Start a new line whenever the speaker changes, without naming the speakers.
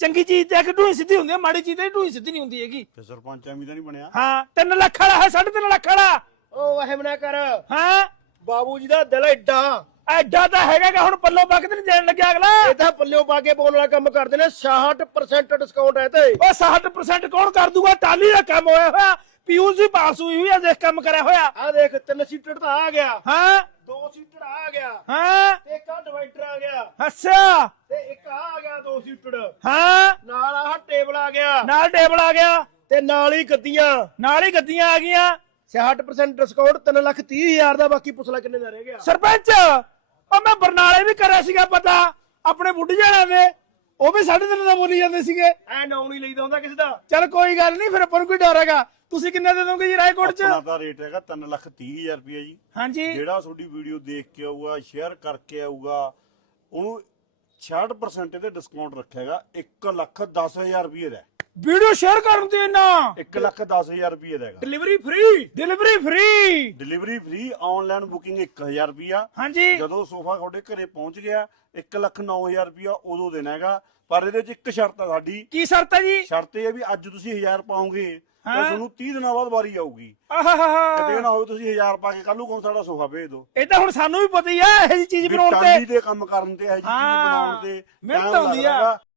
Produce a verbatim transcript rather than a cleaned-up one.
ਚੰਗੀ ਚੀਜ਼ ਤੇ ਇੱਕ ਢੂਹੀ ਸਿੱਧੀ ਹੁੰਦੀ ਹੈ, ਮਾੜੀ ਚੀਜ਼ ਤੇ ਢੂਹੀ ਸਿੱਧੀ ਨਹੀਂ ਹੁੰਦੀ ਹੈਗੀ।
ਤੇ ਸਰਪੰਚ ਐਵੇਂ ਤਾਂ ਨਹੀਂ ਬਣਿਆ।
ਹਾਂ ਤਿੰਨ ਲੱਖ ਵਾਲਾ ਹੈ, ਸਾਢੇ ਤਿੰਨ ਲੱਖ ਵਾਲਾ।
ਉਹ ਵਹਿਮ ਨਾ ਕਰ,
ਹਾਂ
ਬਾਬੂ ਜੀ ਦਾ ਦਿਲ ਐਡਾ
ਐਡਾ ਤਾਂ ਹੈਗਾ ਕਿ ਹੁਣ ਪੱਲੋਂ ਪੱਕ ਤੇ ਨਹੀਂ ਦੇਣ ਲੱਗਿਆ ਅਗਲਾ।
ਇਹ ਤਾਂ ਪੱਲਿਓ ਪਾ ਕੇ ਪਾਉਣ ਵਾਲਾ ਕੰਮ ਕਰਦੇ ਨੇ। ਛਿਆਹਠ ਪਰਸੈਂਟ ਡਿਸਕਾਊਂਟ ਹੈ ਤੇ
ਉਹ ਸਾਠ ਪਰਸੈਂਟ ਕੌਣ ਕਰ ਦੂਗਾ? ਟਾਲੀ ਦਾ ਕੰਮ ਹੋਇਆ ਹੋਇਆ, ਪੀਯੂਸ਼ ਦੀ ਪਾਸ ਹੋਈ ਹੋਈ ਆ, ਦੇਖ ਕੰਮ ਕਰਿਆ ਹੋਇਆ।
ਆ ਦੇਖ ਤਿੰਨ ਸੀਟਰ ਤਾਂ ਆ ਗਿਆ,
ਹਾਂ
ਦੋ ਸੀਟਰ ਆ ਗਿਆ,
ਹਾਂ
ਤੇ ਇੱਕ ਆ ਡਿਵਾਈਡਰ ਆ ਗਿਆ,
ਅੱਛਾ
ਤੇ ਇੱਕ ਆ ਆ ਗਿਆ ਦੋ ਸੀਟਰ,
ਹਾਂ
ਨਾਲ ਆਹ ਟੇਬਲ ਆ ਗਿਆ,
ਨਾਲ ਟੇਬਲ ਆ ਗਿਆ,
ਤੇ ਨਾਲ ਹੀ ਗੱਦੀਆਂ।
ਨਾਲ ਹੀ ਗੱਦੀਆਂ ਆ ਗਈਆਂ।
ਛਿਆਹਠ ਪਰਸੈਂਟ ਡਿਸਕਾਊਂਟ, ਤਿੰਨ ਲੱਖ ਤੀਹ ਹਜ਼ਾਰ ਦਾ। ਬਾਕੀ ਪੁੱਛ ਲੈ ਕਿੰਨੇ ਦਾ ਰਹਿ ਗਿਆ।
ਸਰਪੰਚ ਉਹ ਮੈਂ ਬਰਨਾਲੇ ਵੀ ਕਰਿਆ ਸੀਗਾ ਪਤਾ ਆਪਣੇ ਬੁੱਢ ਜਾਣਾ ਦੇ, ਉਹ ਵੀ ਸਾਢੇ ਤਿੰਨ ਦਾ ਬੋਲੀ ਜਾਂਦੇ ਸੀਗੇ।
ਐ ਨਾਉ ਨਹੀਂ ਲਈਦਾ ਹੁੰਦਾ ਕਿਸੇ ਦਾ।
ਚਲ ਕੋਈ ਗੱਲ ਨਹੀਂ, ਫਿਰ ਆਪਾਂ ਨੂੰ ਕੋਈ ਡਰ ਹੈਗਾ। ਤੁਸੀਂ ਕਿੰਨੇ ਦੇ ਦੋਗੇ ਜੀ ਰਾਏਕੋਟ ਚ?
ਆਪਣਾ ਤਾਂ ਰੇਟ ਹੈਗਾ ਤਿੰਨ ਲੱਖ ਤੀਹ ਹਜ਼ਾਰ ਰੁਪਏ ਜੀ।
ਹਾਂਜੀ
ਜਿਹੜਾ ਤੁਹਾਡੀ ਵੀਡੀਓ ਦੇਖ ਕੇ ਆਊਗਾ, ਸ਼ੇਅਰ ਕਰਕੇ ਆਊਗਾ, ਉਹਨੂੰ ਛਿਆਹਠ ਪਰਸੈਂਟ ਤੇ ਡਿਸਕਾਊਂਟ ਰੱਖੇਗਾ ਇੱਕ ਲੱਖ ਦਸ ਹਜ਼ਾਰ ਰੁਪਏ ਦਾ।
ਵੀਡੀਓ ਸ਼ੇਅਰ ਕਰਨ ਤੇ ਨਾ
ਇੱਕ ਲੱਖ ਦਸ ਹਜ਼ਾਰ ਰੁਪਏ ਦਾ ਹੈਗਾ।
Delivery free,
delivery free.
Delivery free, online booking ਇੱਕ ਹਜ਼ਾਰ ਰੁਪਿਆ।
ਹਾਂਜੀ
ਜਦੋਂ ਸੋਫਾ ਤੁਹਾਡੇ ਘਰੇ ਪਹੁੰਚ ਗਿਆ ਇੱਕ ਲੱਖ ਨੌ ਹਜ਼ਾਰ ਰੁਪਿਆ ਉਦੋਂ ਦੇਣਾ ਹੈਗਾ। ਪਰ ਇਹਦੇ 'ਚ ਇੱਕ ਸ਼ਰਤ ਆ ਸਾਡੀ।
ਕੀ ਸ਼ਰਤ ਹੈ ਜੀ?
ਸ਼ਰਤ ਇਹ ਹੈ ਵੀ ਅੱਜ ਤੁਸੀਂ ਹਜ਼ਾਰ ਪਾਓਗੇ ਤਾਂ
ਹਾਂ।
ਤੁਹਾਨੂੰ ਤੀਹ ਦਿਨਾਂ ਬਾਅਦ ਵਾਰੀ ਆਊਗੀ।
ਆਹਾਹਾ
ਕਿਤੇ ਨਾ ਹੋਵੇ ਤੁਸੀਂ ਹਜ਼ਾਰ ਪਾ ਕੇ ਕੱਲ ਨੂੰ ਕੋਣ ਸਾਡਾ ਸੋਫਾ ਭੇਜ ਦਿਓ।
ਇਹ ਤਾਂ ਹੁਣ ਸਾਨੂੰ ਵੀ ਪਤਾ ਹੀ ਆ ਇਹ ਜੀ ਚੀਜ਼
ਵੀ
ਬਣਾਉਣ
ਟਾਹਲੀ
ਤੇ।
ਦੇ ਕੰਮ ਕਰਨ ਤੇ ਇਹ ਜੀ ਚੀਜ਼
ਹਾਂ।
ਬਣਾਉਣ ਤੇ
ਮਿਹਨਤ
time
ਆਉਂਦੀ ਆ।
ਲੱਗਦਾ ਹੈਗਾ।